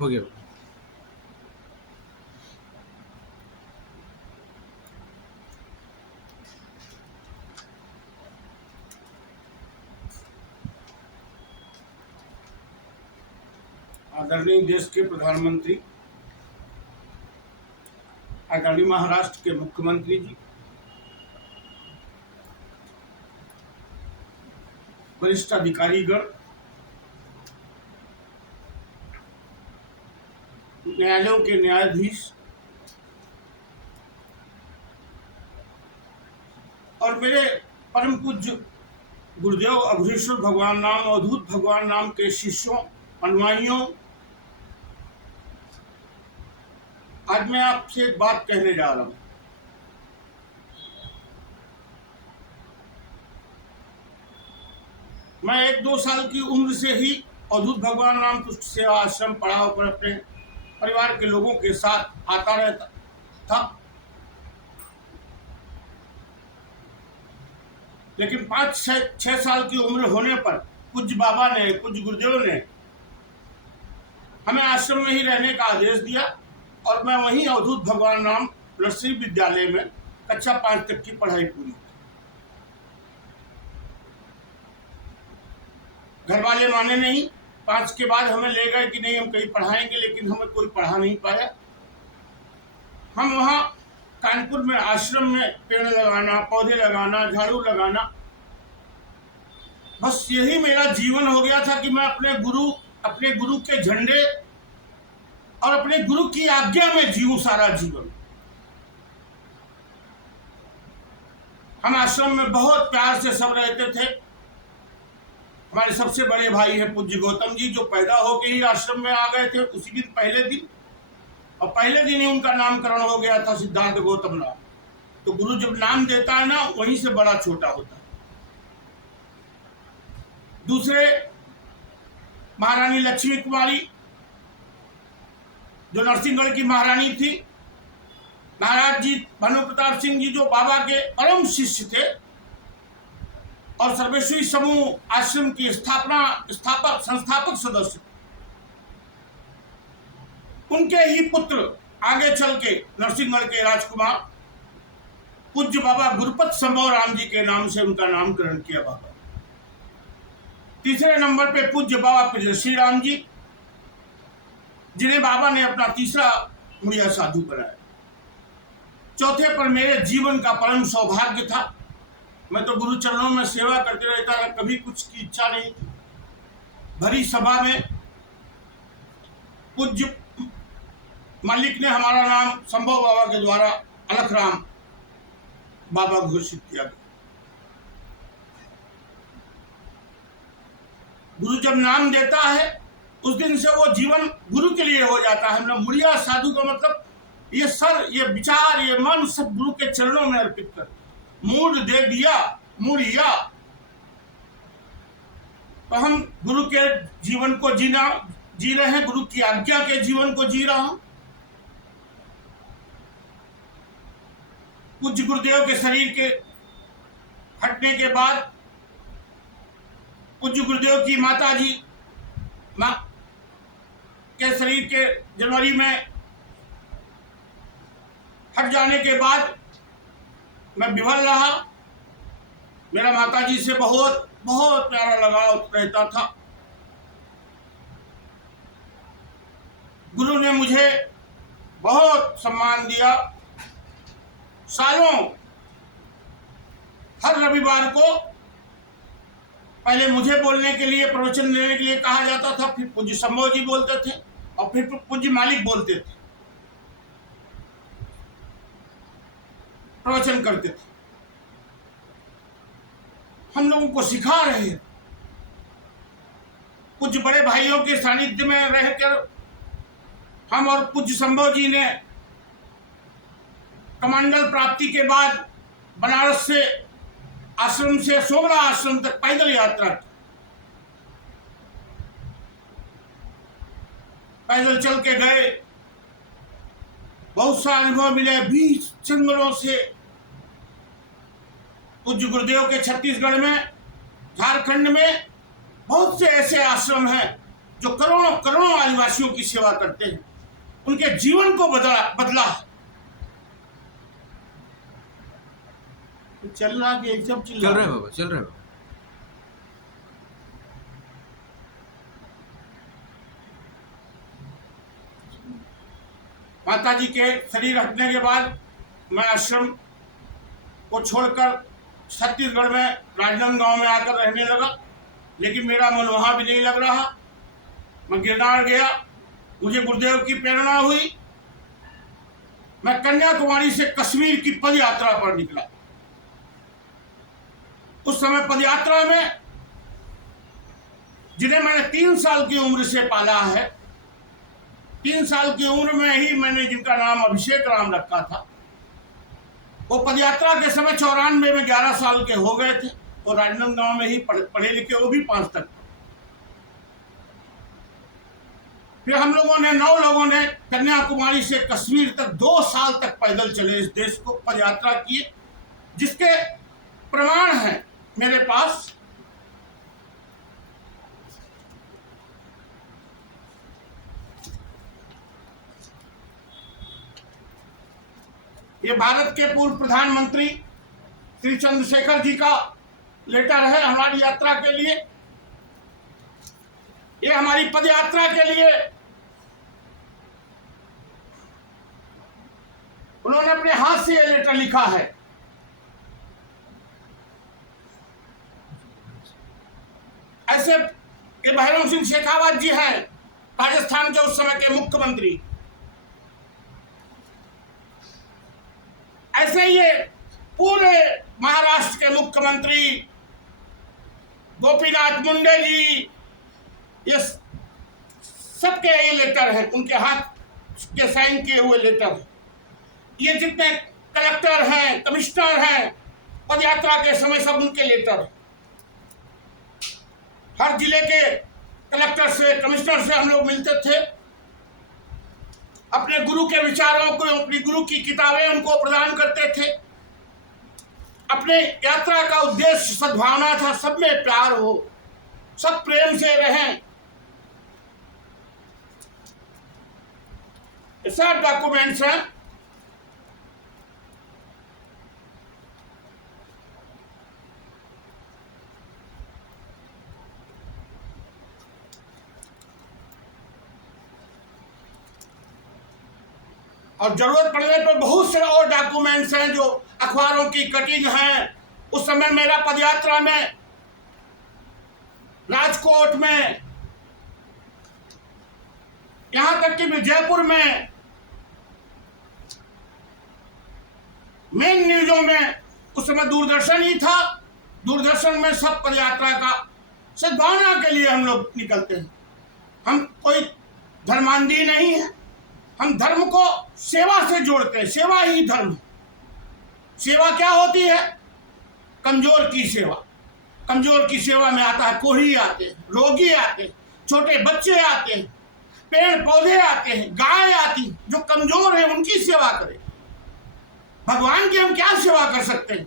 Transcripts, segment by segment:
हो गया। आदरणीय देश के प्रधानमंत्री, आदरणीय महाराष्ट्र के मुख्यमंत्री जी, वरिष्ठ अधिकारीगण, न्यायालयों के न्यायाधीश और मेरे परम पूज्य गुरुदेव अघोरेश्वर भगवान नाम, अवधूत भगवान नाम के शिष्यों, अनुयायियों, आज मैं आपसे एक बात कहने जा रहा हूं। मैं 1-2 साल की उम्र से ही अवधूत भगवान नाम पुष्ट सेवा आश्रम पड़ाव पर अपने परिवार के लोगों के साथ आता रहता था, लेकिन 5-6 साल की उम्र होने पर पूज्य बाबा ने, पूज्य गुरुदेव ने हमें आश्रम में ही रहने का आदेश दिया और मैं वहीं अवधूत भगवान नाम नर्सरी विद्यालय में कक्षा 5 तक की पढ़ाई पूरी। घर वाले माने नहीं, 5 के बाद हमें ले गए कि नहीं हम कहीं पढ़ाएंगे, लेकिन हमें कोई पढ़ा नहीं पाया। हम वहाँ कानपुर में आश्रम में पेड़ लगाना, पौधे लगाना, झाड़ू लगाना, बस यही मेरा जीवन हो गया था कि मैं अपने गुरु के झंडे और अपने गुरु की आज्ञा में जीऊं सारा जीवन। हम आश्रम में बहुत प्यार से सब रहते थे। हमारे सबसे बड़े भाई है पूज्य गौतम जी, जो पैदा होके ही आश्रम में आ गए थे उसी दिन, पहले दिन, और पहले दिन ही उनका नामकरण हो गया था सिद्धार्थ गौतम नाम। तो गुरु जब नाम देता है ना, वहीं से बड़ा छोटा होता है। दूसरे महारानी लक्ष्मी कुमारी, जो नरसिंहगढ़ की महारानी थी, महाराज जी भानु प्रताप सिंह जी, जो बाबा के परम शिष्य थे और सर्वेश्वरी समूह आश्रम की संस्थापक सदस्य, उनके ही पुत्र आगे चल के नरसिंहगढ़ के राजकुमार पूज्य बाबा गुरुपत संभव राम जी के नाम से उनका नामकरण किया बाबा। तीसरे नंबर पे पूज्य बाबा प्रियश्री राम जी, जिन्हें बाबा ने अपना तीसरा मुड़िया साधु बनाया। चौथे पर मेरे जीवन का परम सौभाग्य था, मैं तो गुरु चरणों में सेवा करते रहता था, कभी कुछ की इच्छा नहीं थी। भरी सभा में पूज्य मालिक ने हमारा नाम संभव बाबा के द्वारा अलख राम बाबा घोषित किया गया। गुरु जब नाम देता है उस दिन से वो जीवन गुरु के लिए हो जाता है। मतलब मुड़िया साधु का मतलब ये सर, ये विचार, ये मन सब गुरु के चरणों में अर्पित कर, मूड दे दिया, मुड़िया। तो हम गुरु के जीवन को जी रहे हैं, गुरु की आज्ञा के जीवन को जी रहा हूं। पूज्य गुरुदेव के शरीर के हटने के बाद पूज्य गुरुदेव की माता जी के शरीर के जनवरी में हट जाने के बाद मैं विवल रहा। मेरा माता जी से बहुत बहुत प्यारा लगाव रहता था। गुरु ने मुझे बहुत सम्मान दिया। सालों हर रविवार को पहले मुझे बोलने के लिए, प्रवचन देने के लिए कहा जाता था, फिर पूज्य संभव जी बोलते थे और फिर पूज्य मालिक बोलते थे, प्रवचन करते थे। हम लोगों को सिखा रहे हैं। कुछ बड़े भाइयों के सानिध्य में रहकर हम और पूज्य संभव जी ने कमांडल प्राप्ति के बाद बनारस से आश्रम से सोमरा आश्रम तक पैदल यात्रा की। पैदल चल के गए, बहुत सा अनुभव मिले। 20 जंगलों से पूज्य गुरुदेव के छत्तीसगढ़ में, झारखंड में बहुत से ऐसे आश्रम हैं जो करोड़ों करोड़ों आदिवासियों की सेवा करते हैं, उनके जीवन को बदला है। चल रहा कि सब चल रहा है बाबा, चल रहा है बाबा। माता जी के शरीर हटने के बाद मैं आश्रम को छोड़कर छत्तीसगढ़ में राजनांदगांव में आकर रहने लगा, लेकिन मेरा मन वहां भी नहीं लग रहा। मैं गिरनार गया, मुझे गुरुदेव की प्रेरणा हुई, मैं कन्याकुमारी से कश्मीर की पद यात्रा पर निकला। उस समय पद यात्रा में जिन्हें मैंने 3 साल की उम्र से पाला है, 3 साल की उम्र में ही मैंने जिनका नाम अभिषेक राम रखा था, वो पदयात्रा के समय 94 में 11 साल के हो गए थे और राजनांदगांव में ही पढ़े लिखे, वो भी 5 तक। फिर हम लोगों ने 9 लोगों ने कन्याकुमारी से कश्मीर तक 2 साल तक पैदल चले, इस देश को पदयात्रा किए, जिसके प्रमाण हैं मेरे पास। ये भारत के पूर्व प्रधानमंत्री श्री चंद्रशेखर जी का लेटर है हमारी यात्रा के लिए। ये हमारी पदयात्रा के लिए उन्होंने अपने हाथ से ये लेटर लिखा है। ऐसे ये भैरव सिंह शेखावत जी हैं, राजस्थान के उस समय के मुख्यमंत्री। ऐसे ये पूरे महाराष्ट्र के मुख्यमंत्री गोपीनाथ मुंडे जी, ये सबके ये लेटर है, उनके हाथ के साइन किए हुए लेटर है। ये जितने कलेक्टर हैं, कमिश्नर हैं, पदयात्रा के समय सब उनके लेटर है। हर जिले के कलेक्टर से, कमिश्नर से हम लोग मिलते थे, अपने गुरु के विचारों को, अपनी गुरु की किताबें उनको प्रदान करते थे। अपने यात्रा का उद्देश्य सद्भावना था, सब में प्यार हो, सब प्रेम से रहें। सब डॉक्यूमेंट्स हैं। और जरूरत पड़ने पर बहुत से और डॉक्यूमेंट्स हैं जो अखबारों की कटिंग हैं। उस समय मेरा पदयात्रा में राजकोट में, यहां तक कि जयपुर में मेन न्यूजों में, उस समय दूरदर्शन ही था, दूरदर्शन में सब पदयात्रा का सद्भावना के लिए हम लोग निकलते हैं। हम कोई धर्मांधी नहीं है, हम धर्म को सेवा से जोड़ते हैं। सेवा ही धर्म है। सेवा क्या होती है? कमजोर की सेवा। कमजोर की सेवा में आता है कोढ़ी आते हैं, रोगी आते हैं, छोटे बच्चे आते हैं, पेड़ पौधे आते हैं, गाय आती, जो कमजोर है उनकी सेवा करें। भगवान की हम क्या सेवा कर सकते हैं?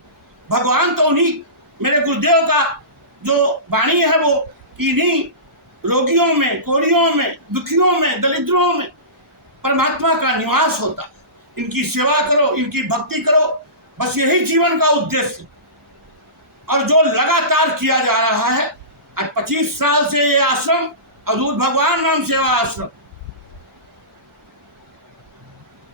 भगवान तो उन्हीं, मेरे गुरुदेव का जो वाणी है वो कि इन्हीं रोगियों में, कोढ़ियों में, दुखियों में, दरिद्रों में परमात्मा का निवास होता है। इनकी सेवा करो, इनकी भक्ति करो, बस यही जीवन का उद्देश्य। और जो लगातार किया जा रहा है, आज 25 साल से ये आश्रम अवधूत भगवान नाम सेवा आश्रम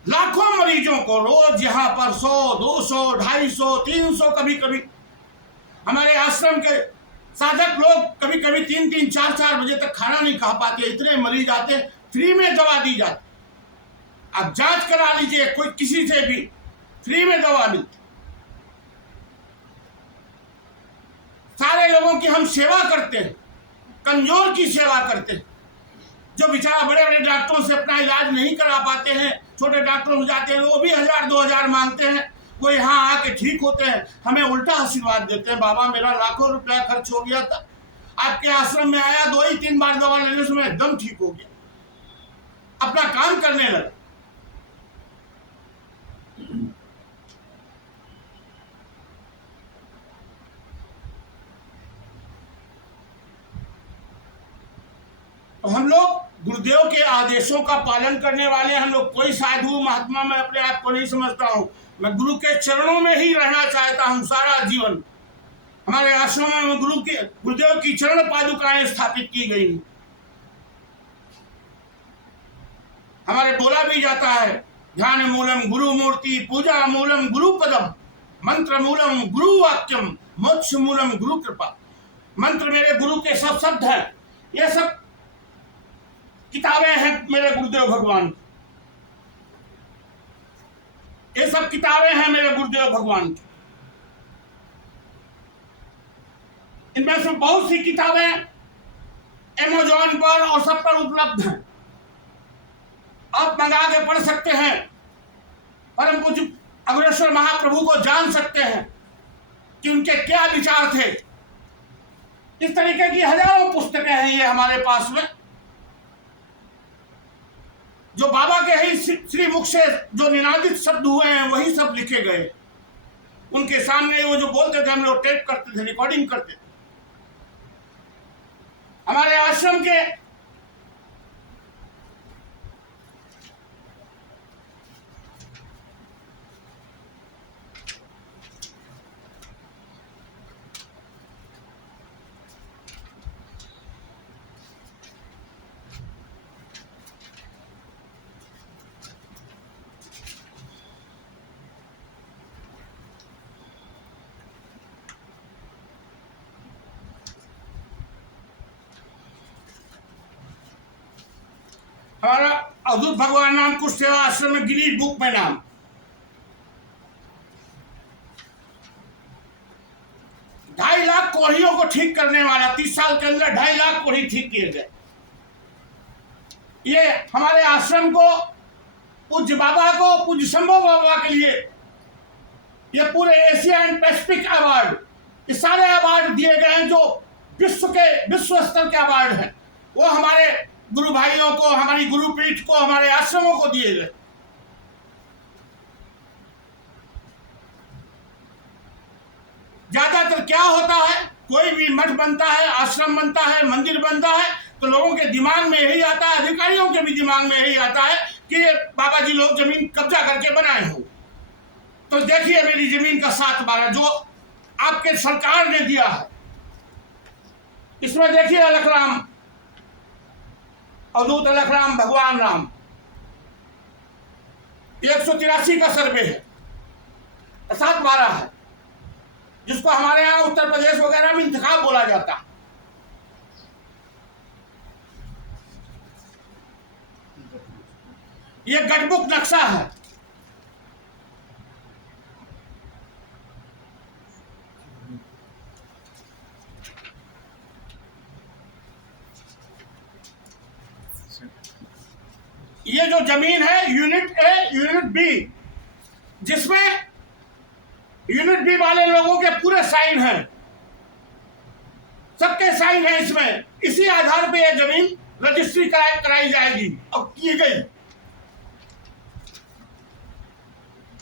लाखों मरीजों को रोज यहाँ पर 100, 200, 250, 300, कभी कभी हमारे आश्रम के साधक लोग कभी कभी 3-3, 4-4 बजे तक खाना नहीं खा पाते, इतने मरीज आते, फ्री में दवा दी जाती। आप जांच करा लीजिए, कोई किसी से भी फ्री में दवा मिलती। सारे लोगों की हम सेवा करते हैं, कमजोर की सेवा करते हैं। जो बेचारा बड़े बड़े डॉक्टरों से अपना इलाज नहीं करा पाते हैं, छोटे डॉक्टरों में जाते हैं, वो भी 1000-2000 मांगते हैं, वो यहाँ आके ठीक होते हैं, हमें उल्टा आशीर्वाद देते हैं। बाबा मेरा लाखों रुपया खर्च हो गया था, आपके आश्रम में आया, 2 ही 3 बार दवा लेने से मैं एकदम ठीक हो गया, अपना काम करने लगा। तो हम लोग गुरुदेव के आदेशों का पालन करने वाले, हम लोग कोई साधु महात्मा मैं अपने आप को नहीं समझता हूँ। मैं गुरु के चरणों में ही रहना चाहता हूँ सारा जीवन। हमारे आश्रम में गुरुदेव की चरण पादुकाएं स्थापित की गई। हमारे बोला भी जाता है, ध्यान मूलम गुरु मूर्ति, पूजा मूलम गुरु पदम, मंत्र मूलम गुरु वाक्यम, मोक्ष मूलम गुरु कृपा। मंत्र मेरे गुरु के सब शब्द हैं। ये सब किताबें हैं मेरे गुरुदेव भगवान, ये सब किताबें हैं मेरे गुरुदेव भगवान की। इनमें से बहुत सी किताबें अमेज़न पर और सब पर उपलब्ध हैं, आप मंगा के पढ़ सकते हैं। परम पूज्य अग्रसर महाप्रभु को जान सकते हैं कि उनके क्या विचार थे। इस तरीके की हजारों पुस्तकें हैं ये हमारे पास में, जो बाबा के ही श्री मुख से जो निनादित शब्द हुए हैं वही सब लिखे गए। उनके सामने वो जो बोलते थे हम लोग टेप करते थे, रिकॉर्डिंग करते थे। हमारे आश्रम के हमारा अवधूत भगवान नाम कुछ सेवा आश्रम में गिनीज बुक में नाम। ढाई लाख कोढ़ियों को ठीक करने वाला, 30 साल के अंदर 2.5 लाख कोढ़ी ठीक किए गए। ये हमारे आश्रम को, पूज्य बाबा को, पूज्य शंभू बाबा के लिए ये पूरे एशिया एंड पैसिफिक अवार्ड, ये सारे अवार्ड दिए गए हैं जो विश्व स्तर के अवार्ड हैं। वो हमारे गुरु भाइयों को, हमारी गुरुपीठ को, हमारे आश्रमों को दिए गए। ज्यादातर क्या होता है, कोई भी मठ बनता है, आश्रम बनता है, मंदिर बनता है, तो लोगों के दिमाग में यही आता है, अधिकारियों के भी दिमाग में यही आता है कि बाबा जी लोग जमीन कब्जा करके बनाए हो। तो देखिए मेरी जमीन का 7/12 जो आपके सरकार ने दिया है, इसमें देखिए अलखराम, अवधूत अलखराम भगवान राम, 183 का सर्वे है, 7/12 है, जिसको हमारे यहाँ उत्तर प्रदेश वगैरह में इंतखाब बोला जाता है। ये गटबुक नक्शा है। ये जो जमीन है यूनिट ए, यूनिट बी, जिसमें यूनिट बी वाले लोगों के पूरे साइन हैं, सबके साइन हैं इसमें। इसी आधार पे ये जमीन रजिस्ट्री कराई जाएगी और की गई,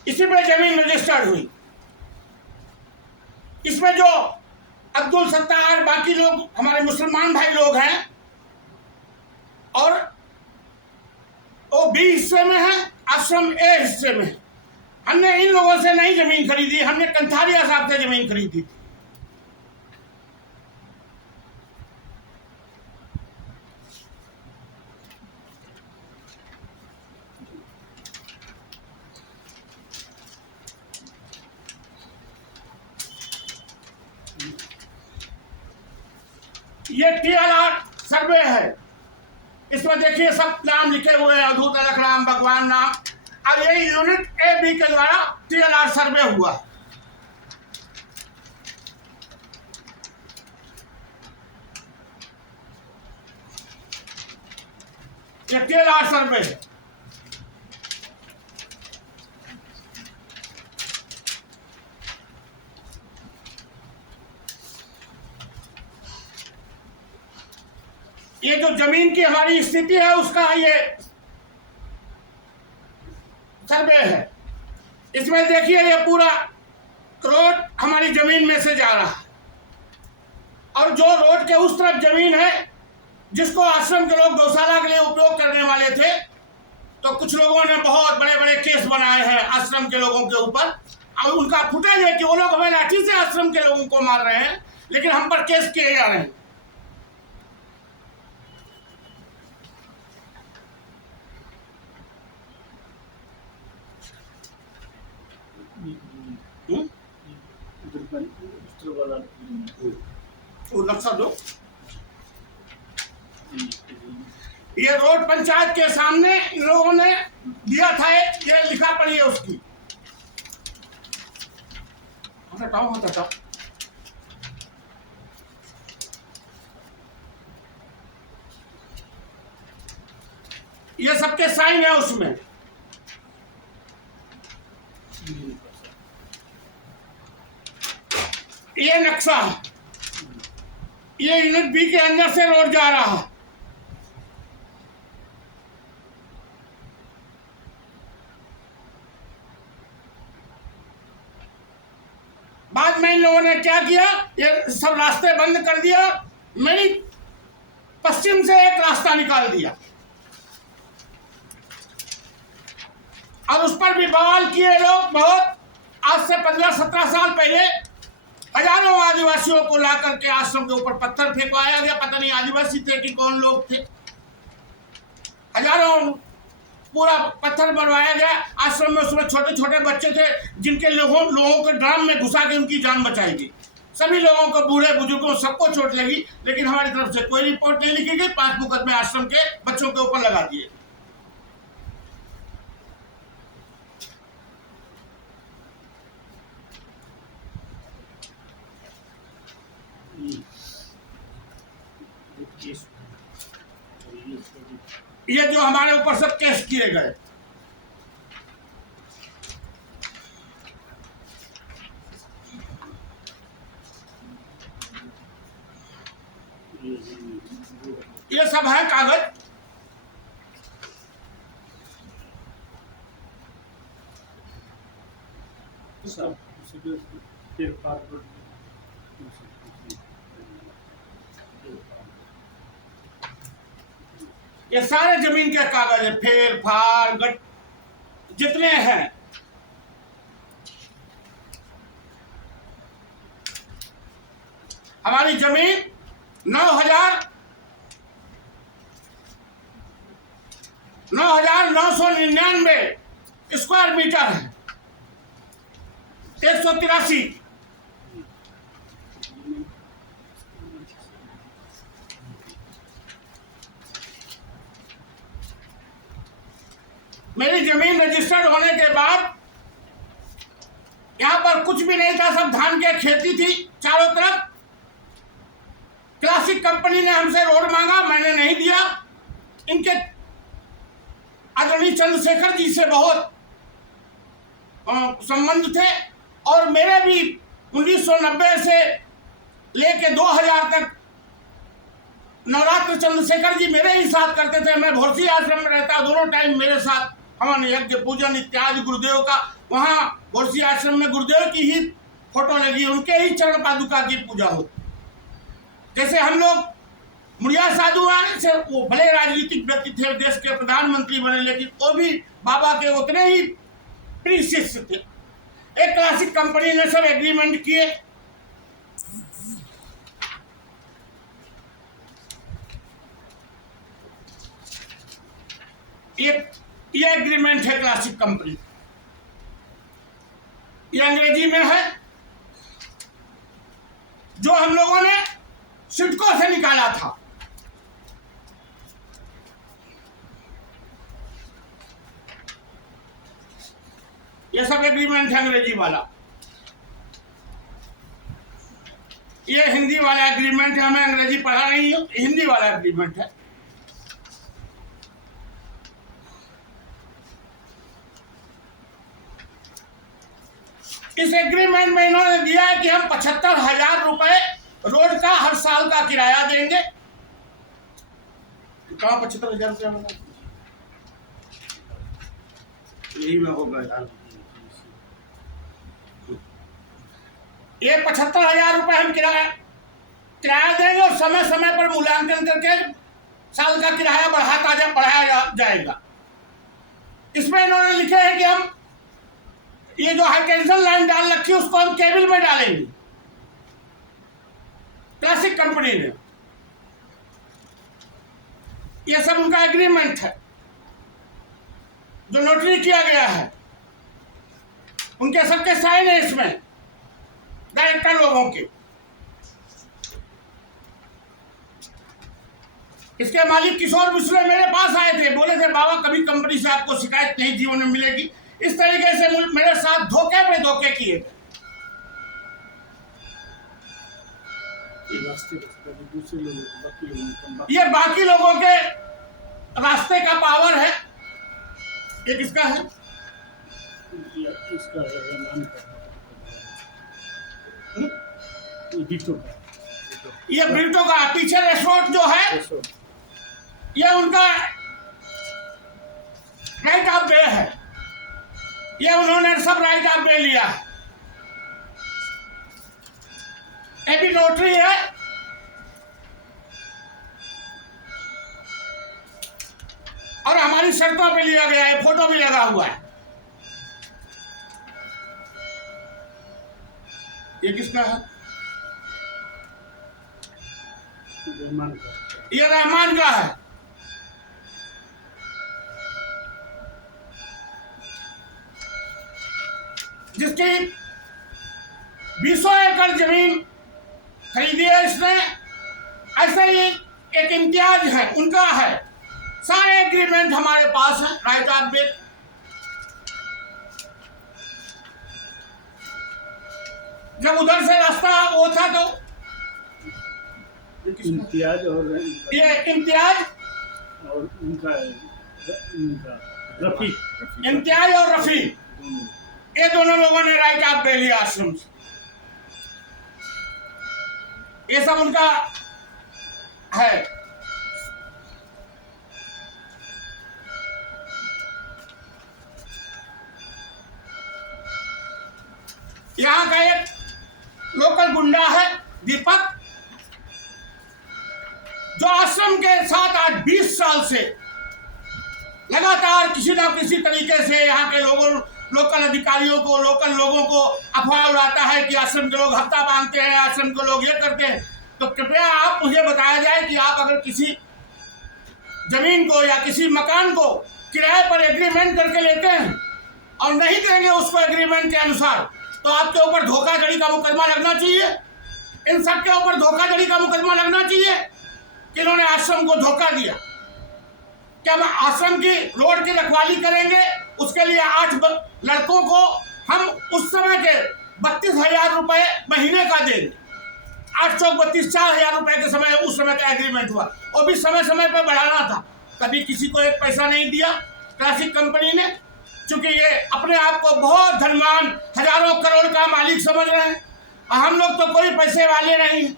इसी पे जमीन रजिस्टर्ड हुई। इसमें जो अब्दुल सत्तार, बाकी लोग हमारे मुसलमान भाई लोग हैं, और वो बी हिस्से में है, आश्रम ए हिस्से में है। हमने इन लोगों से नहीं जमीन खरीदी, हमने कंथारिया साहब से जमीन खरीदी थी। ये TLR सर्वे है, इसमें देखिए सब नाम लिखे हुए हैं, अवधूत अलखराम भगवान नाम। अब ये यूनिट ए बी के द्वारा TLR सर्वे हुआ। ये TLR सर्वे है। ये जो जमीन की हमारी स्थिति है उसका ये सर्वे है। इसमें देखिए ये पूरा रोड हमारी जमीन में से जा रहा है, और जो रोड के उस तरफ जमीन है जिसको आश्रम के लोग गौशाला के लिए उपयोग करने वाले थे, तो कुछ लोगों ने बहुत बड़े बड़े केस बनाए हैं आश्रम के लोगों के ऊपर, और उनका फुटेज है कि वो लोग हमें लाठी से आश्रम के लोगों को मार रहे हैं, लेकिन हम पर केस किए जा रहे हैं। वो नक्शा दो। ये रोड पंचायत के सामने इन लोगों ने दिया था, ये लिखा पड़ी है उसकी। हटाओ हटाओ। ये सबके साइन है उसमें। ये नक्शा है, ये यूनिट बी के अंदर से रोड जा रहा है। बाद में इन लोगों ने क्या किया, ये सब रास्ते बंद कर दिया, मेरी पश्चिम से एक रास्ता निकाल दिया और उस पर भी बवाल किए लोग बहुत। आज से 15-17 साल पहले हजारों आदिवासियों को ला करके आश्रम के ऊपर पत्थर फेंकवाया गया। पता नहीं आदिवासी थे कि कौन लोग थे, हजारों पूरा पत्थर बनवाया गया आश्रम में। उसमें छोटे छोटे बच्चे थे जिनके लोगों के ड्राम में घुसा के उनकी जान बचाई गई। सभी लोगों को, बूढ़े बुजुर्गों सबको चोट लगी, लेकिन हमारी तरफ से कोई रिपोर्ट नहीं लिखी गई। 5 मुकदमे आश्रम के बच्चों के ऊपर लगा दिए। ये जो हमारे ऊपर सब केस किए गए, ये सब है कागज। ये सारे जमीन के कागज है, फेर फार गट जितने हैं। हमारी जमीन 9,999 स्क्वायर मीटर है, 183। मेरी जमीन रजिस्टर्ड होने के बाद यहां पर कुछ भी नहीं था, सब धान की खेती थी चारों तरफ। क्लासिक कंपनी ने हमसे रोड मांगा, मैंने नहीं दिया। इनके आदरणीय चंद्रशेखर जी से बहुत संबंध थे, और मेरे भी 1990 से लेके 2000 तक नवरात्र चंद्रशेखर जी मेरे ही साथ करते थे। मैं भोरसी आश्रम में रहता, दोनों टाइम मेरे साथ हवन यज्ञ पूजन इत्यादि गुरुदेव का। वहाँ भोरसी आश्रम में गुरुदेव की ही फोटो लगी, उनके ही चरण पादुका की पूजा होती। जैसे हम लोग मुड़िया साधु से, वो भले राजनीतिक व्यक्ति थे, देश के प्रधानमंत्री बने, लेकिन वो भी बाबा के उतने ही प्रिय शिष्य थे। एक क्लासिक कंपनी ने सब एग्रीमेंट किए। ये एग्रीमेंट है क्लासिक कंपनी, ये अंग्रेजी में है, जो हम लोगों ने सिडको से निकाला था। ये सब एग्रीमेंट है अंग्रेजी वाला। ये हिंदी वाला एग्रीमेंट है, हमें अंग्रेजी पढ़ा नहीं है, हिंदी वाला एग्रीमेंट है। इस एग्रीमेंट में इन्होंने दिया है कि हम 75,000 रुपए रोड का हर साल का किराया देंगे। कहाँ 75,000 रुपया होगा, यही में होगा यार। ये 75,000 रुपए हम किराया देंगे, और समय समय पर मूल्यांकन करके साल का किराया बढ़ाया जाएगा। इसमें इन्होंने लिखे हैं कि हम ये जो हाई टेंशन लाइन डाल रखी है उसको हम केबल में डालेंगे। क्लासिक कंपनी ने, ये सब उनका एग्रीमेंट है जो नोटरी किया गया है, उनके सबके साइन है इसमें, डायरेक्टर लोगों के। इसके मालिक किशोर मिश्रा मेरे पास आए थे, बोले थे बाबा कभी कंपनी से आपको शिकायत नहीं जीवन में मिलेगी। इस तरीके से मेरे साथ धोखे पे धोखे किए गए। ये बाकी लोगों के रास्ते का पावर है। ये किसका है? ये ब्रिटो का। पीछे रेसोर्ट जो है ये उनका राइट ऑफ वे है। ये उन्होंने सब राइट ऑफ वे लिया है। ये भी नोटरी है। और हमारी शर्तों पे लिया गया है, फोटो भी लगा हुआ है। ये किसका है? ये रहमान का है। जिसकी 20 एकड़ जमीन खरीदी है इसने। ऐसे ही एक इम्तियाज है, उनका है। सारे एग्रीमेंट हमारे पास है, राइट ऑफ वे। जब उधर से रास्ता वो था तो इम्तियाज और ये इम्तियाज और उनका रफी, इम्तियाज और रफी, ये दोनों लोगों ने राइट ऑफ वे लिया आश्रम से। ये सब उनका है। यहाँ का एक लोकल गुंडा है दीपक, जो आश्रम के साथ आज 20 साल से लगातार किसी न किसी तरीके से यहाँ के लोकल अधिकारियों को, लोकल लोगों को अफवाह उड़ाता है कि आश्रम के लोग हफ्ता बांधते हैं, आश्रम के लोग ये करते हैं। तो कृपया आप मुझे बताया जाए कि आप अगर किसी जमीन को या किसी मकान को किराए पर एग्रीमेंट करके लेते हैं और नहीं देंगे उसको एग्रीमेंट के अनुसार, तो आपके ऊपर धोखाधड़ी का मुकदमा लगना चाहिए। इन सब के ऊपर धोखाधड़ी का मुकदमा लगना चाहिए कि इन्होंने आश्रम को धोखा दिया। क्या हम आश्रम की रोड की रखवाली करेंगे, उसके लिए 8 लड़कों को हम उस समय के 32,000 रुपए महीने का देंगे। 8 चौक 32, 4,000 रुपए के समय उस समय का एग्रीमेंट हुआ। वो भी समय समय पर बढ़ाना था, कभी किसी को एक पैसा नहीं दिया क्लासिक कंपनी ने, क्योंकि ये अपने आप को बहुत धनवान, हजारों करोड़ का मालिक समझ रहे हैं। हम लोग तो कोई पैसे वाले नहीं।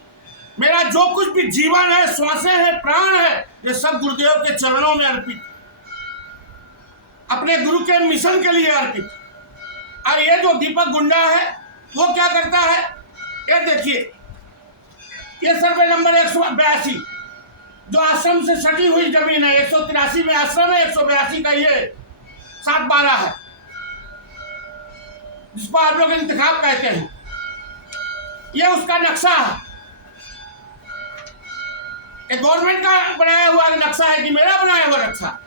मेरा जो कुछ भी जीवन है, श्वासें हैं, प्राण है, ये सब गुरुदेव के चरणों में अर्पित, अपने गुरु के मिशन के लिए अर्पित। और ये जो दीपक गुंडा है वो क्या करता है, ये देखिए, ये सर्वे नंबर 182 जो आश्रम से सटी हुई जमीन है, 183 में आश्रम है, 182 का ये 7/12 है, जिसको आप लोग इंतखाब कहते हैं। ये उसका नक्शा है। ये गवर्नमेंट का बनाया हुआ नक्शा है कि मेरा बनाया हुआ नक्शा?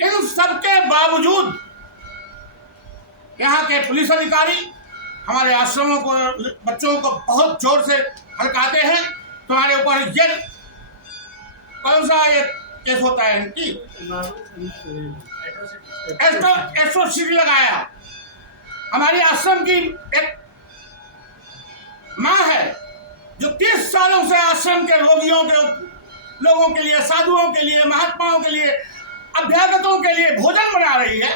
इन सबके बावजूद यहाँ के पुलिस अधिकारी हमारे आश्रमों को, बच्चों को बहुत जोर से हड़काते हैं। तुम्हारे ऊपर ये कौन सा ये केस होता है कि एट्रोसिटी लगाया। हमारी आश्रम की एक माँ है जो 30 सालों से आश्रम के रोगियों के लोगों के लिए, साधुओं के लिए, महात्माओं के लिए, अभ्यागतों के लिए भोजन बना रही है।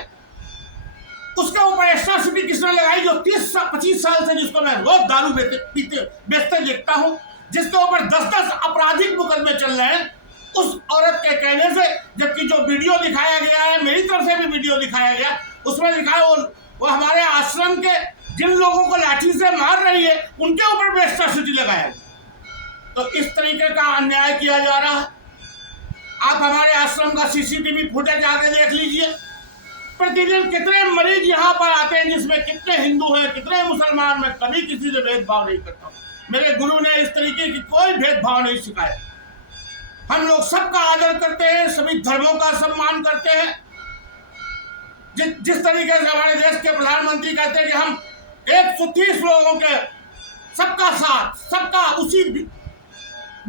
उसके ऊपर एट्रोसिटी किसने लगाई? जो 30-25 साल से, जिसको मैं रोज दारू बेचते देखता हूँ, जिसके ऊपर 10-10 आपराधिक मुकदमे चल रहे हैं, उस औरत के कहने से। जबकि जो वीडियो दिखाया गया है, मेरी तरफ से भी वीडियो दिखाया गया, उसमें लिखा है वो हमारे आश्रम के जिन लोगों को लाठी से मार रही है उनके ऊपर भी एट्रोसिटी लगाया गया। तो इस तरीके का अन्याय किया जा रहा है। आप हमारे आश्रम का सीसीटीवी फुटेज आके देख लीजिए। प्रतिदिन कितने मरीज यहाँ पर आते हैं, जिसमें कितने हिंदू हैं, कितने मुसलमान। मैं कभी किसी से भेदभाव नहीं करता हूँ। मेरे गुरु ने इस तरीके की कोई भेदभाव नहीं सिखाया। हम लोग सबका आदर करते हैं, सभी धर्मों का सम्मान करते हैं। जिस तरीके से हमारे देश के प्रधानमंत्री कहते हैं कि हम 130 लोगों के सबका साथ, सबका उसी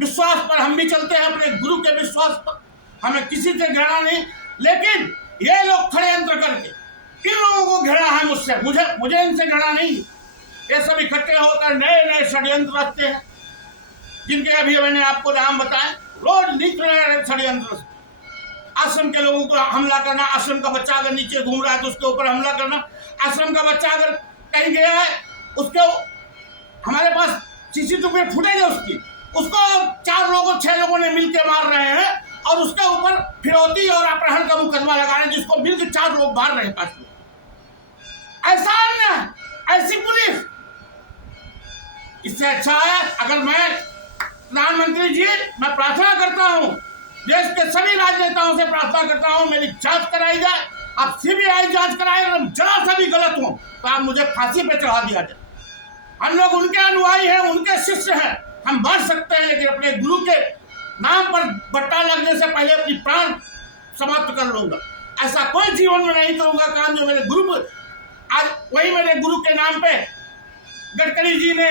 विश्वास पर हम भी चलते हैं, अपने गुरु के विश्वास पर। हमें किसी से घृणा नहीं, लेकिन ये लोग षड्यंत्र करके किन लोगों को घृणा है मुझसे, मुझे इनसे घृणा नहीं। ये सब इकट्ठे होकर नए नए षड्यंत्र रचते हैं, जिनके अभी मैंने आपको नाम बताए। रोज निकल रहे षड्यंत्र। आश्रम के लोगों को हमला करना, आश्रम का बच्चा अगर नीचे घूम रहा है तो उसके ऊपर हमला करना, आश्रम का बच्चा अगर कहीं गया है उसको, हमारे पास सीसीटीवी फुटेज है उसको 4 लोगों 6 लोगों ने मिलकर मार रहे हैं और उसके ऊपर फिरौती और अपहरण का मुकदमा लगा रहे हैं, जिसको मिलकर 4 लोग मार रहे हैं, 5 लोग। ऐसा अन्याय, ऐसी पुलिस। इससे अच्छा है अगर मैं प्रधानमंत्री जी, मैं प्रार्थना करता हूं, देश के सभी राजनेताओं से प्रार्थना करता हूं, मेरी जांच कराई जाए। आप सीबीआई जांच कराए, अगर जरा सा भी गलत हो तो आप मुझे फांसी पे चढ़ा दिया जाए। हम लोग उनके अनुयायी हैं, उनके शिष्य हैं। हम मर सकते हैं, लेकिन अपने गुरु के नाम पर बट्टा लगने से पहले अपनी प्राण समाप्त कर लूंगा। ऐसा कोई जीवन में नहीं करूंगा काम जो मेरे गुरु। आज वही मेरे गुरु के नाम पे गडकरी जी ने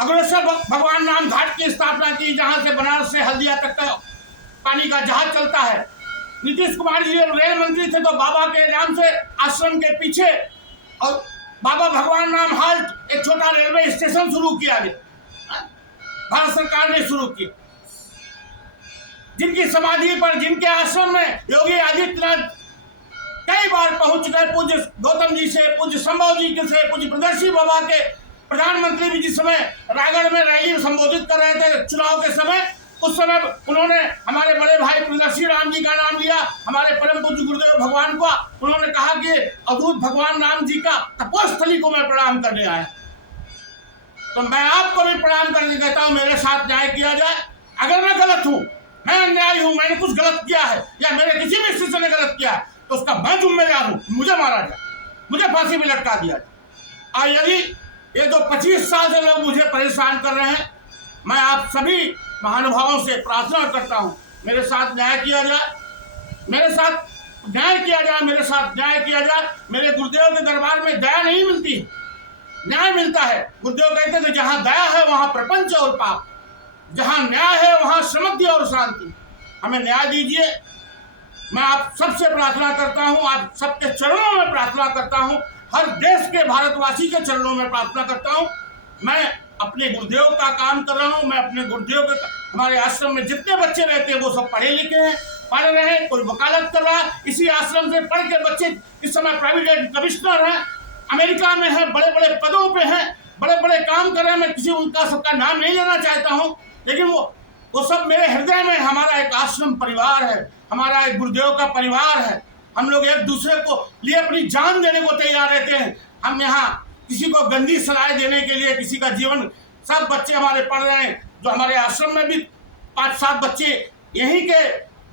अग्रसर भगवान राम घाट की स्थापना की, जहां से बनारस से हल्दिया तक का पानी का जहाज चलता है। नीतीश कुमार जी रेल मंत्री थे तो बाबा के नाम से आश्रम के पीछे और बाबा भगवान राम हाल्ट एक छोटा रेलवे स्टेशन शुरू किया गया, भारत सरकार ने शुरू किया। जिनकी समाधि पर, जिनके आश्रम में योगी आदित्यनाथ कई बार पहुंच गए, पूज्य गौतम जी से, पूज्य संभव जी के से, पूज्य प्रदर्शी बाबा के। प्रधानमंत्री भी जिस समय रायगढ़ में रैली संबोधित कर रहे थे चुनाव के समय, उस समय उन्होंने हमारे बड़े भाई प्रदर्शी राम जी का नाम लिया, हमारे परम पूज्य गुरुदेव भगवान को। उन्होंने कहा कि अवधूत भगवान राम जी का तपोस्थली को मैं प्रणाम करने आया। तो मैं आपको भी प्रणाम करके कहता हूं, मेरे साथ न्याय किया जाए। अगर मैं गलत हूं, मैं अन्यायी हूं, मैंने कुछ गलत किया है या मेरे किसी भी शिष्य ने गलत किया है, तो उसका मैं जिम्मेदार हूं। मुझे मारा जाए, मुझे फांसी में लटका दिया जाए। और यदि ये जो 25 साल से लोग मुझे परेशान कर रहे हैं, मैं आप सभी महानुभावों से प्रार्थना करता हूं, मेरे साथ न्याय किया जाए, मेरे साथ न्याय किया जाए, मेरे साथ न्याय किया जाए। मेरे गुरुदेव के दरबार में दया नहीं मिलती, न्याय मिलता है। गुरुदेव कहते थे जहां दया है वहां प्रपंच और पाप, जहां न्याय है वहां समृद्धि और शांति। हमें न्याय दीजिए। मैं आप सबसे प्रार्थना करता हूं, आप सबके चरणों में प्रार्थना करता हूं, हर देश के भारतवासी के चरणों में प्रार्थना करता हूं। मैं अपने गुरुदेव का काम कर रहा हूं, मैं अपने गुरुदेव के, हमारे आश्रम में जितने बच्चे रहते हैं वो सब पढ़े लिखे हैं, पढ़ रहे हैं, कोई वकालत कर रहा है। इसी आश्रम से पढ़ के बच्चे इस समय प्राइवेट कमिश्नर हैं, अमेरिका में हैं, बड़े बड़े पदों पे हैं, बड़े बड़े काम कर रहे हैं। मैं किसी उनका सबका नाम नहीं लेना चाहता हूँ, लेकिन वो सब मेरे हृदय में। हमारा एक आश्रम परिवार है, हमारा एक गुरुदेव का परिवार है। हम लोग एक दूसरे को लिए अपनी जान देने को तैयार रहते हैं। हम यहाँ किसी को गंदी सलाह देने के लिए, किसी का जीवन, सब बच्चे हमारे पढ़ रहे हैं। जो हमारे आश्रम में भी 5-7 बच्चे यहीं के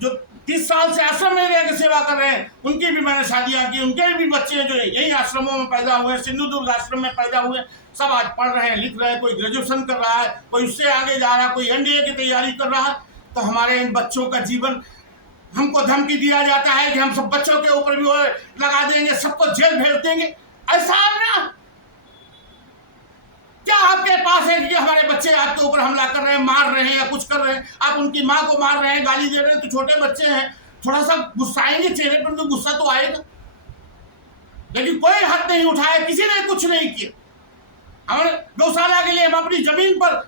जो 30 साल से आश्रम में रह के सेवा कर रहे हैं, उनकी भी मैंने शादियां की। उनके भी बच्चे जो यही आश्रमों में पैदा हुए, सिंधु दुर्ग आश्रम में पैदा हुए, सब आज पढ़ रहे हैं, लिख रहे हैं। कोई ग्रेजुएशन कर रहा है, कोई उससे आगे जा रहा है, कोई एनडीए की तैयारी कर रहा है। तो हमारे इन बच्चों का जीवन, हमको धमकी दिया जाता है कि हम सब बच्चों के ऊपर भी लगा देंगे, सबको जेल भेज देंगे। ऐसा ना, क्या आपके पास है कि हमारे बच्चे आपके ऊपर हमला कर रहे हैं, मार रहे हैं या कुछ कर रहे हैं, आप उनकी माँ को मार रहे हैं, गाली दे रहे हैं? तो छोटे बच्चे हैं, थोड़ा सा गुस्साएंगे, चेहरे पर तो गुस्सा तो आएगा, लेकिन कोई हाथ नहीं उठाया, किसी ने कुछ नहीं किया। हमारे गौशाला के लिए हम अपनी जमीन पर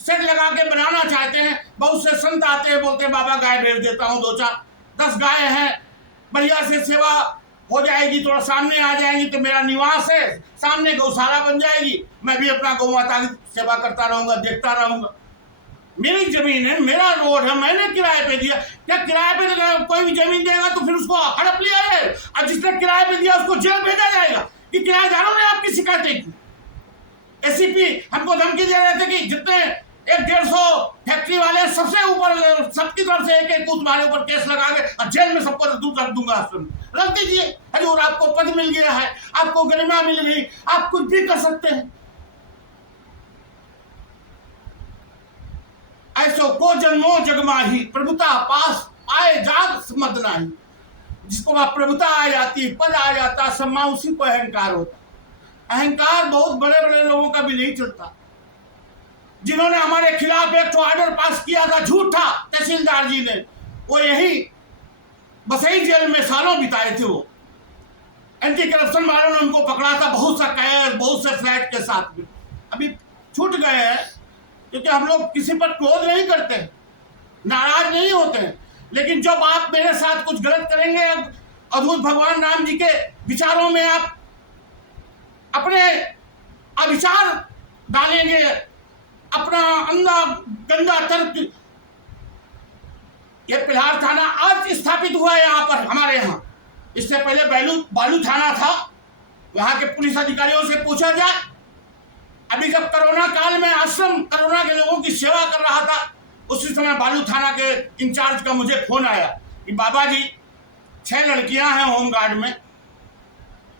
सेट लगा के बनाना चाहते हैं। बहुत से संत आते हैं, बोलते हैं बाबा गाय भेज देता हूँ, 2-4-10 गाय हैं, बढ़िया से सेवा हो जाएगी, थोड़ा सामने आ जाएंगी तो मेरा निवास है, सामने गौशाला बन जाएगी, मैं भी अपना गौ माता की सेवा करता रहूंगा, देखता रहूंगा। मेरी जमीन है, मेरा रोड है, मैंने किराए पे दिया। क्या किराए पे कोई भी जमीन देगा तो फिर उसको हड़प लिया जाए, और जिसने किराए पे दिया उसको जेल भेजा जाएगा कि किराएदारों ने आपकी शिकायतें की। एसीपी हमको धमकी दे रहे थे कि जितने 100-150 फैक्ट्री वाले सबसे ऊपर, सबकी तरफ से एक तुम्हारे ऊपर केस लगा के और जेल में सबको दूर रख दूंगा आश्रम। रख दीजिए हजूर, आपको पद मिल गया है, आपको गरिमा मिल गई, आप कुछ भी कर सकते हैं। ऐसो को जन्मो जगमाही, प्रभुता पास आए जाग मत नाही। जिसको वहां प्रभुता आ जाती है, पद आ जाता, सम्मान, उसी को अहंकार होता। अहंकार बहुत बड़े बड़े लोगों का भी नहीं चलता। जिन्होंने हमारे खिलाफ एक ऑर्डर पास किया था झूठा, तहसीलदार जी ने, वो यही बसई जेल में सालों बिताए थे। वो एंटी करप्शन वालों ने उनको पकड़ा था, बहुत सा कैश, बहुत से फ्लैट के साथ में। अभी छूट गए हैं, क्योंकि हम लोग किसी पर क्रोध नहीं करते, नाराज नहीं होते हैं। लेकिन जब आप मेरे साथ कुछ गलत करेंगे, अद्भुत भगवान राम जी के विचारों में आप अपने अविचार डालेंगे, अपना अंधा गंदा तर्क। ये पिल्हार थाना आज स्थापित हुआ है यहाँ पर, हमारे यहाँ। इससे पहले बालू थाना था। वहां के पुलिस अधिकारियों से पूछा जाए, अभी जब कोरोना काल में आश्रम कोरोना के लोगों की सेवा कर रहा था, उसी समय बालू थाना के इंचार्ज का मुझे फोन आया कि बाबा जी 6 लड़कियां हैं होमगार्ड में।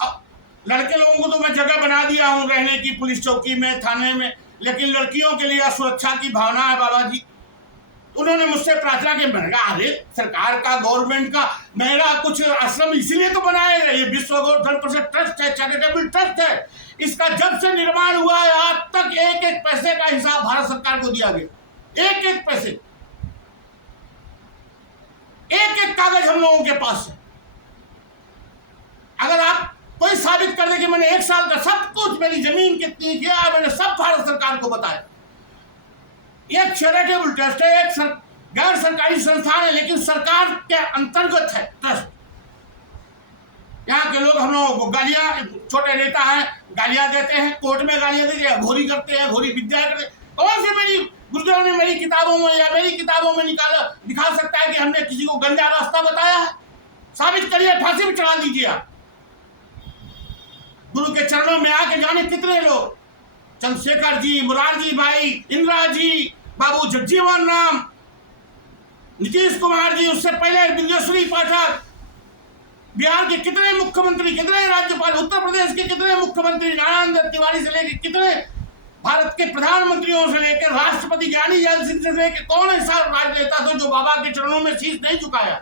अब लड़के लोगों को तो मैं जगह बना दिया हूं रहने की, पुलिस चौकी में, थाने में, लेकिन लड़कियों के लिए सुरक्षा की भावना है बाबा जी। उन्होंने मुझसे प्रार्थना की। मैंने कहा अरे सरकार का, गवर्नमेंट का मेरा कुछ आश्रम इसीलिए तो बनाया गया। ये विश्व गोवर्धन परिषद ट्रस्ट है, चैरिटेबल ट्रस्ट है। इसका जब से निर्माण हुआ है आज तक एक एक पैसे का हिसाब भारत सरकार को दिया गया। एक एक पैसे, एक एक कागज हम लोगों के पास है। अगर आप कोई साबित कर दे कि मैंने 1 साल का सब कुछ, मेरी जमीन कितनी किया है, मैंने सब भारत सरकार को बताया। एक चैरिटेबल ट्रस्ट है, एक गैर सरकारी संस्थान है, लेकिन सरकार के अंतर्गत है ट्रस्ट। यहाँ के लोग हम लोगों को गालियां, छोटे नेता हैं, गालियां देते हैं, कोर्ट में गालियां देते हैं, घोरी करते हैं, घोरी विद्या करते हैं। कौन से मेरी गुरुदेव ने मेरी किताबों में या मेरी किताबों में दिखा सकता है कि हमने किसी को गंदा रास्ता बताया है? साबित करिए, फांसी भी चढ़ा दीजिए आप। गुरु के चरणों में आके जाने कितने लोग, चंद्रशेखर जी, मुरारजी भाई, इंदिरा जी, बाबू जगजीवन राम, नीतीश कुमार जी, उससे पहले बिंदेश्वरी पाठक, बिहार के कितने मुख्यमंत्री, कितने राज्यपाल, उत्तर प्रदेश के कितने मुख्यमंत्री, नारायण दत्त तिवारी से लेकर कितने भारत के प्रधानमंत्रियों से लेकर राष्ट्रपति ज्ञानी जैल सिंह से लेकर कौन ऐसा राजनेता था जो बाबा के चरणों में शीश नहीं झुकाया?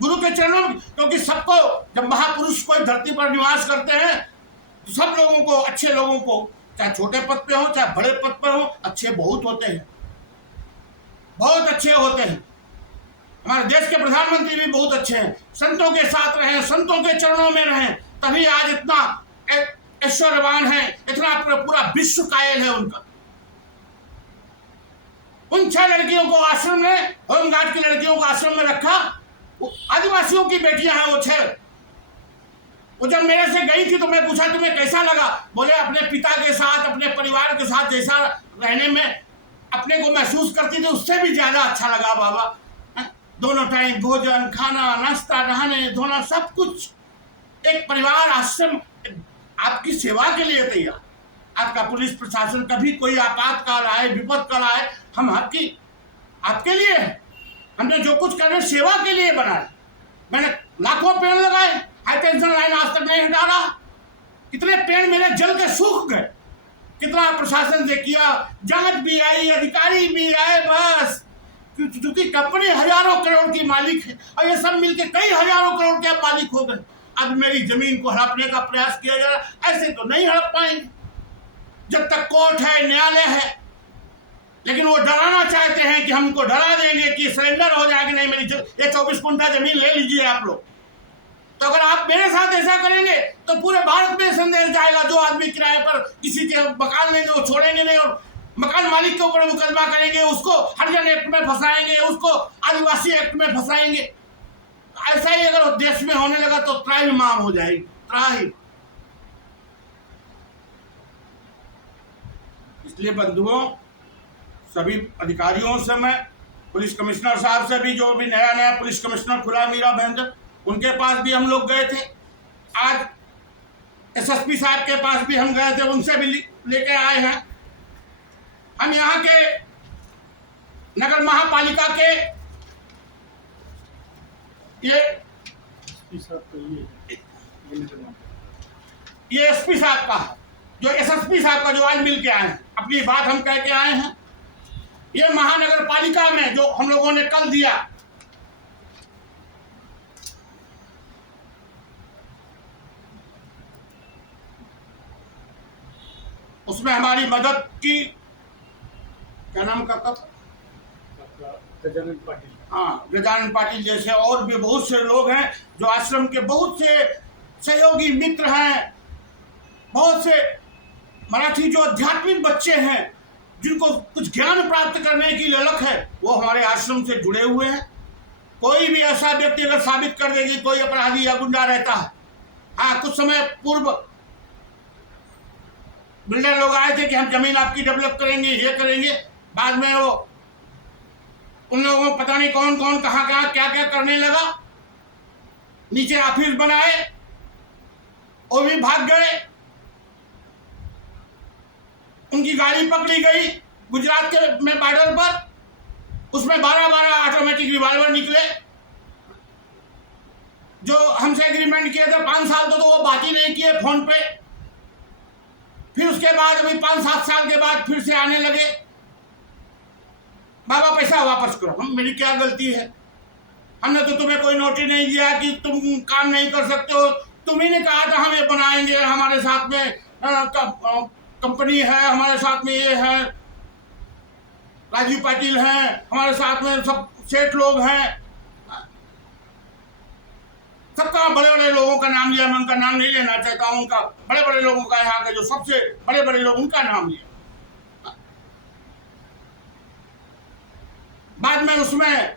गुरु के चरणों में, क्योंकि सबको, जब महापुरुष कोई धरती पर निवास करते हैं तो सब लोगों को, अच्छे लोगों को, चाहे छोटे पद पे हो चाहे बड़े पद पर हो, अच्छे बहुत होते हैं, बहुत अच्छे होते हैं। हमारे देश के प्रधानमंत्री भी बहुत अच्छे हैं। संतों के साथ रहें, संतों के चरणों में रहें, तभी आज इतना ऐश्वर्यवान है, इतना पूरा विश्व कायल है उनका। उन 6 लड़कियों को आश्रम में, होमगार्ड की लड़कियों को आश्रम में रखा। आदिवासियों की बेटियां हैं वो 6। वो जब मेरे से गई थी तो मैं पूछा तुम्हें कैसा लगा? बोले अपने पिता के साथ, अपने परिवार के साथ जैसा रहने में अपने को महसूस करती थी उससे भी ज्यादा अच्छा लगा बाबा। दोनों टाइम भोजन, खाना, नाश्ता, नहाने धोना, सब कुछ। एक परिवार, आश्रम आपकी सेवा के लिए तैयार। आपका पुलिस प्रशासन, कभी कोई आपातकाल आए, विपद काल आए, हम आपके लिए है। हमने जो कुछ करने सेवा के लिए बनाया। मैंने लाखों पेड़ लगाए, हाई टेंशन लाइन आज तक नहीं हटा रहा। कितने पेड़ मेरे जल के सूख गए, कितना प्रशासन से किया, जांच भी आई, अधिकारी भी आए, बस क्योंकि कंपनी हजारों करोड़ की मालिक है और ये सब मिलके कई हजारों करोड़ के मालिक हो गए। अब मेरी जमीन को हड़पने का प्रयास किया जा रहा, ऐसे तो नहीं हड़प पाएंगे जब तक कोर्ट है, न्यायालय है। लेकिन वो डराना चाहते हैं कि हमको डरा देंगे कि सरेंडर हो जाएगी, नहीं मेरी ये 24 कुंठा जमीन ले लीजिए आप लोग। तो अगर आप मेरे साथ ऐसा करेंगे तो पूरे भारत में संदेश जाएगा, जो आदमी किराए पर किसी के मकान लेंगे वो छोड़ेंगे नहीं, और मकान मालिक के ऊपर मुकदमा करेंगे, उसको हरिजन एक्ट में फंसाएंगे, उसको आदिवासी एक्ट में फंसाएंगे। ऐसा ही अगर देश में होने लगा तो त्राही माम हो जाएगी, त्राही। इसलिए बंधुओं, सभी अधिकारियों से, मैं पुलिस कमिश्नर साहब से भी, जो भी नया पुलिस कमिश्नर खुला मीरा महेंद्र, उनके पास भी हम लोग गए थे। आज एसएसपी साहब के पास भी हम गए थे, उनसे भी लेके आए हैं। हम यहाँ के नगर महापालिका के ये एसपी साहब का है, जो एसएसपी साहब का जो आज मिल के आए हैं, अपनी बात हम कह के आए हैं। ये महानगर पालिका में जो हम लोगों ने कल दिया, उसमें हमारी मदद की, क्या नाम का कब, गजानन पाटिल। हाँ, गजानन पाटिल जैसे और भी बहुत से लोग हैं जो आश्रम के बहुत से सहयोगी मित्र हैं, बहुत से मराठी जो आध्यात्मिक बच्चे हैं जिनको कुछ ज्ञान प्राप्त करने की ललक है, वो हमारे आश्रम से जुड़े हुए हैं। कोई भी ऐसा व्यक्ति अगर साबित कर देगी कोई अपराधी या गुंडा रहता है, हाँ, कुछ समय पूर्व बिल्डर लोग आए थे कि हम जमीन आपकी डेवलप करेंगे, ये करेंगे, बाद में वो उन लोगों को पता नहीं कौन कौन कहाँ कहाँ क्या क्या करने लगा, नीचे ऑफिस बनाए, वो भी भाग गए, उनकी गाड़ी पकड़ी गई गुजरात के में बॉर्डर पर, उसमें 12-12 ऑटोमेटिक रिवॉल्वर निकले। जो हमसे एग्रीमेंट किए थे 5 साल तो वो बात ही नहीं किए फोन पे। फिर उसके बाद अभी 5-7 साल के बाद फिर से आने लगे, बाबा पैसा वापस करो। हम, मेरी क्या गलती है, हमने तो तुम्हें कोई नोटिस नहीं दिया कि तुम काम नहीं कर सकते हो, तुम्ही ने कहा था हम ये बनाएंगे, हमारे साथ में कंपनी है, हमारे साथ में ये है, राजीव पाटिल हैं, हमारे साथ में सब सेठ लोग हैं, सबका बड़े बड़े लोगों का नाम लिया। मैं उनका नाम नहीं लेना चाहता हूँ, उनका बड़े बड़े लोगों का, यहाँ के जो सबसे बड़े बड़े लोग, उनका नाम लिया। बाद में उसमें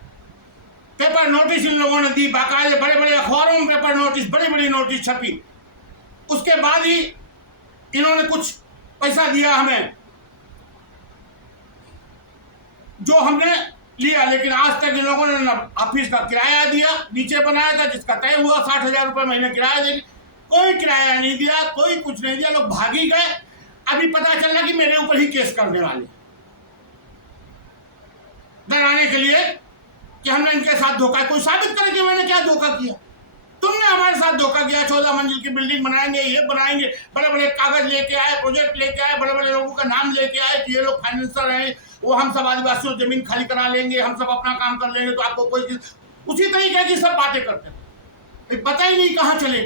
पेपर नोटिस इन लोगों ने दी, बाकायदे बड़े बड़े अखबारों में पेपर नोटिस, बड़ी बड़ी नोटिस छपी। उसके बाद ही इन्होंने कुछ पैसा दिया हमें, जो हमने लिया, लेकिन आज तक इन लोगों ने ऑफिस का किराया दिया, नीचे बनाया था जिसका तय हुआ 60,000 रुपये महीने किराया देंगे, कोई किराया नहीं दिया, कोई कुछ नहीं दिया, लोग भागी गए। अभी पता चला कि मेरे ऊपर ही केस करने वाले, डराने के लिए कि हमने इनके साथ धोखा, कोई साबित करे कि मैंने क्या धोखा किया, तुमने हमारे साथ धोखा किया। 14 मंजिल की बिल्डिंग बनाएंगे, ये बनाएंगे, बड़े बड़े कागज लेके आए, प्रोजेक्ट लेके आए, बड़े बड़े लोगों का नाम लेके आए कि ये लोग फाइनेंसर हैं, वो हम सब आदिवासियों जमीन खाली करा लेंगे, हम सब अपना काम कर लेंगे, तो आपको कोई चीज, उसी तरीके की सब बातें करते हैं, पता ही नहीं कहाँ चले।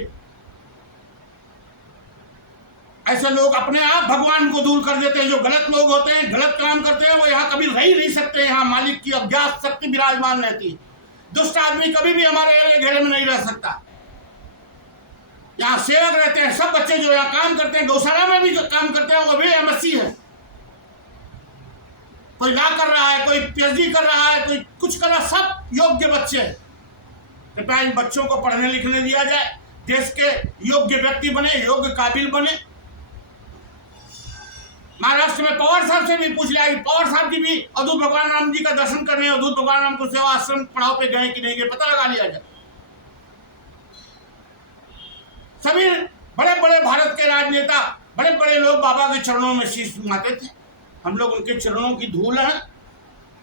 ऐसे लोग अपने आप भगवान को दूर कर देते हैं। जो गलत लोग होते हैं, गलत काम करते हैं, वो यहाँ कभी रह ही नहीं सकते। यहाँ मालिक की अज्ञात शक्ति विराजमान रहती है। दुष्ट आदमी कभी भी हमारे घेरे में नहीं रह सकता। यहाँ सेवक रहते हैं, सब बच्चे जो यहाँ काम करते हैं, गौशाला में भी काम करते हैं, वो भी एमएससी है, कोई लॉ कर रहा है, कोई पीएचडी कर रहा है, कोई कुछ कर रहा है, सब योग्य बच्चे हैं। कृपया इन बच्चों को पढ़ने लिखने दिया जाए, देश के योग्य व्यक्ति बने, योग्य काबिल बने। महाराष्ट्र में पवार साहब से भी पूछ लिया, पवार साहब जी भी अवधूत भगवान राम जी का दर्शन करने अवधूत भगवान राम को सेवा आश्रम पड़ाव पे गए कि नहीं गए, पता लगा लिया जाए। सभी बड़े बड़े भारत के राजनेता, बड़े बड़े लोग बाबा के चरणों में शीश झुकाते थे। हम लोग उनके चरणों की धूल हैं,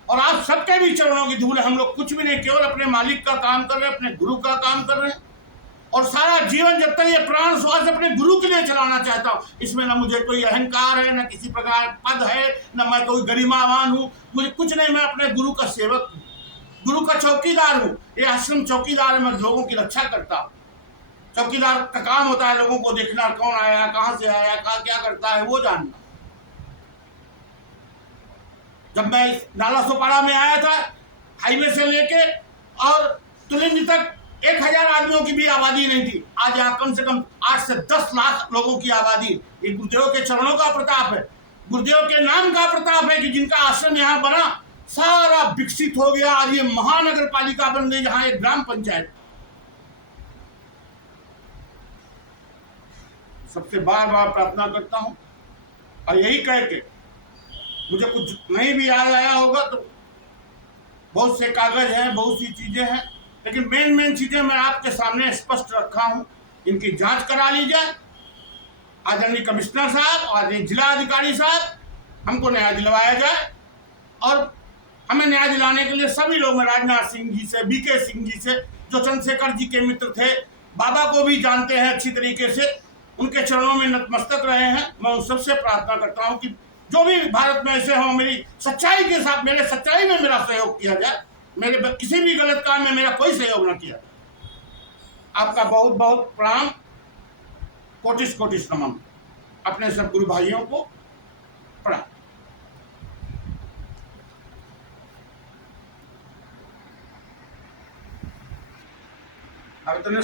और आप सबके भी चरणों की धूल है। हम लोग कुछ भी नहीं, केवल अपने मालिक का काम कर रहे हैं, अपने गुरु का काम कर रहे हैं, और सारा जीवन जब तक ये प्राण श्वास अपने गुरु के लिए चलाना चाहता हूँ। इसमें ना मुझे कोई अहंकार है, ना किसी प्रकार पद है, ना मैं कोई गरिमावान हूँ, मुझे कुछ नहीं। मैं अपने गुरु का सेवक हूँ, गुरु का चौकीदार हूँ। ये आश्रम चौकीदार है, मैं लोगों की रक्षा करता हूँ। चौकीदार का काम होता है लोगों को देखना, कौन आया, कहाँ से आया, कहाँ क्या करता है, वो जानना। जब मैं नाला सोपाड़ा में आया था, हाईवे से लेके और तुलिंग तक 1000 आदमियों की भी आबादी नहीं थी। आज यहाँ कम से कम 8 से 10 लाख लोगों की आबादी। ये गुरुदेव के चरणों का प्रताप है, गुरुदेव के नाम का प्रताप है कि जिनका आश्रम यहाँ बना, सारा विकसित हो गया। आज ये महानगर पालिका बन गई, जहाँ एक ग्राम पंचायत। सबसे बार बार प्रार्थना करता हूँ, और यही कह के मुझे कुछ नहीं भी याद आया होगा तो बहुत से कागज हैं, बहुत सी चीजें हैं, लेकिन मेन चीजें मैं आपके सामने स्पष्ट रखा हूं। इनकी जांच करा ली जाए। आदरणीय कमिश्नर साहब और जिला अधिकारी साहब, हमको न्याय दिलवाया जाए, और हमें न्याय दिलाने के लिए सभी लोग, राजनाथ सिंह जी से, बीके सिंह जी से, जो चंद्रशेखर जी के मित्र थे, बाबा को भी जानते हैं अच्छी तरीके से, उनके चरणों में नतमस्तक रहे हैं। मैं उन सबसे प्रार्थना करता हूं कि जो भी भारत में ऐसे हों, मेरी सच्चाई के साथ, मेरे सच्चाई में मेरा सहयोग किया जाए, मेरे किसी भी गलत काम में मेरा कोई सहयोग न किया जाए। आपका बहुत बहुत प्रणाम, कोटिस कोटिस नमन। अपने सब गुरु भाइयों को प्रणाम। अब इतने